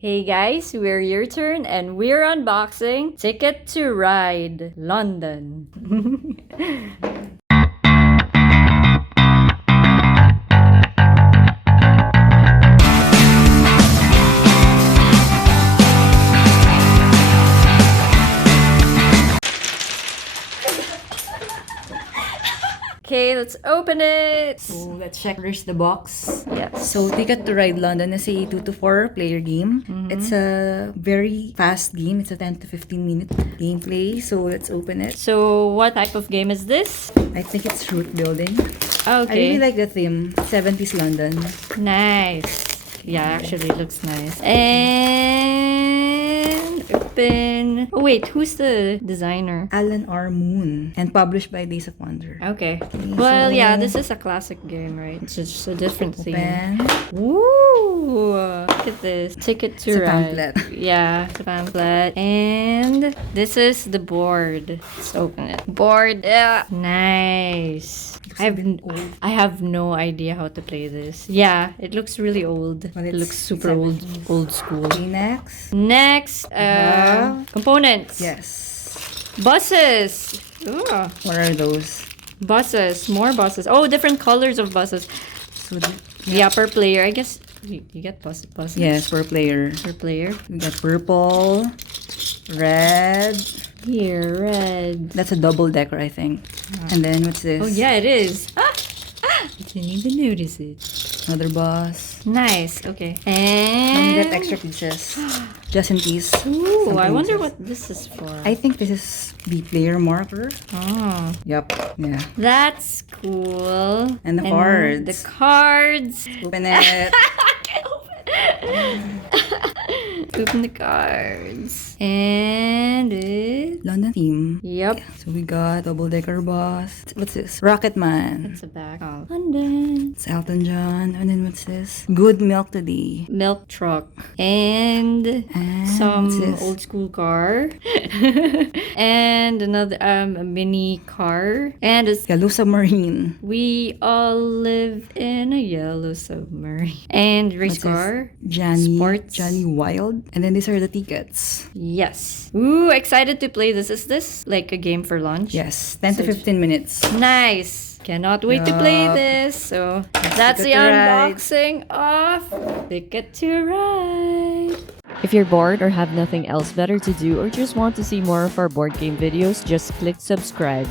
Hey guys, we're your turn and we're unboxing Ticket to Ride London. Okay, let's open it. So let's check there's the box. Yes. So Ticket to Ride London is a 2 to 4 player game. It's a very fast game. It's a 10 to 15 minute gameplay. So let's open it. So what type of game is this? I think it's route building. I Okay. really like the theme. 70s London. Nice. Yeah, actually it looks nice. And open. Oh wait, who's the designer? Alan R. Moon. And published by Days of Wonder. Okay. Well, so- yeah, this is a classic game, right? It's just a different theme. Open. Woo! Look at this. Ticket to It's a Ride. pamphlet. Yeah, it's a pamphlet. And this is the board. Let's open it. Board. Yeah. Nice. I have no idea how to play this. Yeah, it looks really old. Well, It it's looks super old school. Okay, next. Next, components. Yes. Buses. Ooh. What are those? Buses. More buses. Oh, different colors of buses. So Yeah, per player. I guess you get buses. yes, per player. Per player. We got purple, red. Here, red. That's a double decker, I think. And then what's this? Oh, yeah, it is. I didn't even notice it. Another boss. Nice. Okay. And we And got extra pieces. Just in case. Ooh, something I wonder exists. what this is for. I think this is the player marker. Oh, Yup. Yeah. that's cool. And the cards. The cards. Open it. Open the cards. And it. London theme. Yep. So we got double decker boss. What's this? Rocket Man. It's a back. Oh. London. It's Elton John. And then what's this? Good Milk Today. Milk truck. And what's some this? old school car. And another a mini car. And a Yellow Submarine. We all live in a yellow submarine. And race What's this? car. Johnny. Sports. Johnny Wild. And then these are the tickets. Yes. Ooh, excited to play this. Is this like a game for lunch? Yes. 10 to So 15 minutes. Nice. Cannot wait to play Yup. this. So that's the Ticket to Ride. unboxing of Ticket to Ride. If you're bored or have nothing else better to do or just want to see more of our board game videos, just click subscribe.